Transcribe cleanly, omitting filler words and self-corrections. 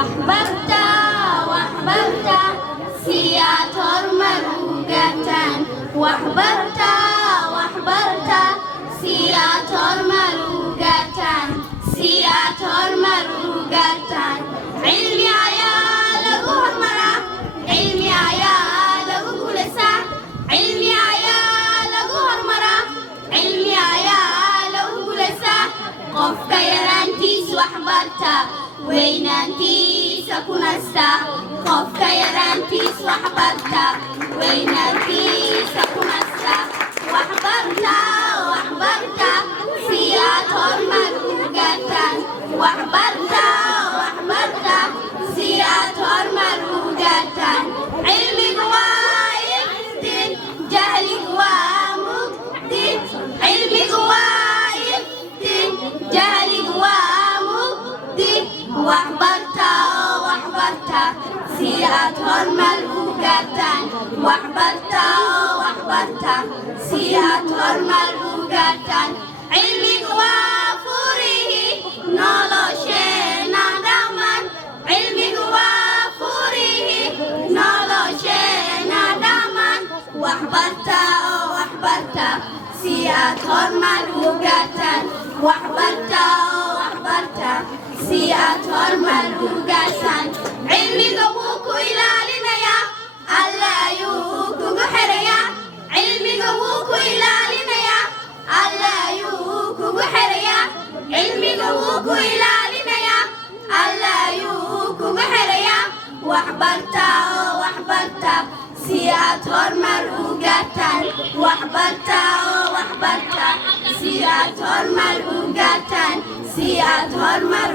أحببت وأحببت سيئات مرugatan وأحببت وأحببت سيئات مرugatan سيئات مرugatan علمي ayaa lagu hormaraa cilmi ayaa lagu guulaysaa cilmi ayaa lagu hormaraa cilmi ayaa lagu guulaysaa qofka yaraantiis wax barta weynaantiisa ku nasta qofka yaraantiis wax barta weynaantiisa ku nasta wax barta wax barta si aad horumar u gaartaan wax barta wax barta si aad horumar u gaartaan cilmigu waa iftiin jahligu waa mugdi cilmigu waa iftiin jahligu waa mugdi wax barta wax barta si aad horumar u gaartaan wax barta wax barta si aad horumar u gaartaan cilmigu waa furihi nolosheena dhammaan cilmigu waa furihi nolosheena dhammaan wax barta wax barta si aad horumar u gaartaan wax barta wax barta si aad horumar u gaartaan cilmiga wuu ku ilaalinayaa alla ayuu kugu xirayaa cilmiga wuu ku ilaalinayaa alla ayuu kugu xirayaa cilmiga wuu ku ilaalinayaa alla ayuu kugu xirayaa wax barta wax barta si aad horumar u gaartaan wax barta wax barta si aad horumar u gaartaan si aad horumar